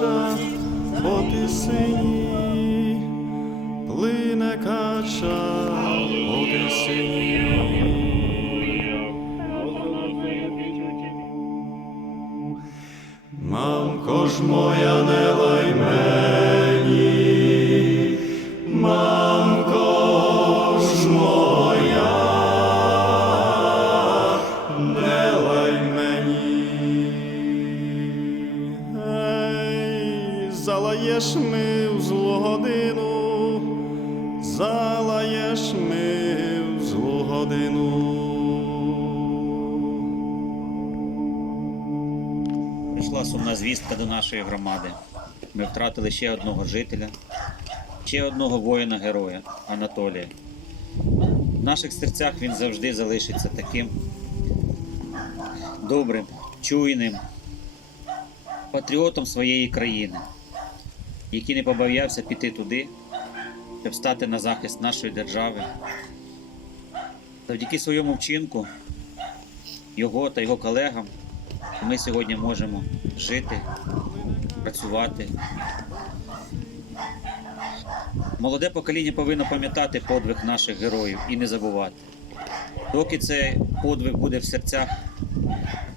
кача по тисині, плине кача по тисині. Мамко ж моя не лай залаєш ми в злу годину, залаєш ми в злу годину. Прийшла сумна звістка до нашої громади. Ми втратили ще одного жителя, ще одного воїна-героя Анатолія. В наших серцях він завжди залишиться таким добрим, чуйним, патріотом своєї країни, який не побоявся піти туди, щоб стати на захист нашої держави. Завдяки своєму вчинку, його та його колегам ми сьогодні можемо жити, працювати. Молоде покоління повинно пам'ятати подвиг наших героїв і не забувати. Доки цей подвиг буде в серцях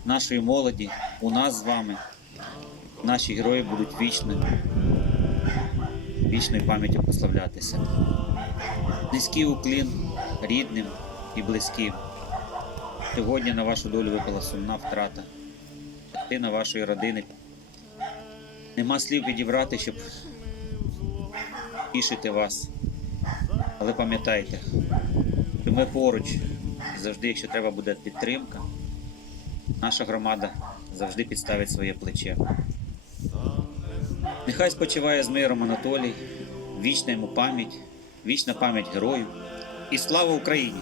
нашої молоді, у нас з вами, наші герої будуть вічно, вічною пам'яттю прославлятися. Низький уклін рідним і близьким. Сьогодні на вашу долю випала сумна втрата частина вашої родини. Нема слів підібрати, щоб тішити вас. Але пам'ятайте, що ми поруч завжди, якщо треба буде підтримка, наша громада завжди підставить своє плече. Нехай спочиває з миром Анатолій, вічна йому пам'ять, вічна пам'ять герою і слава Україні!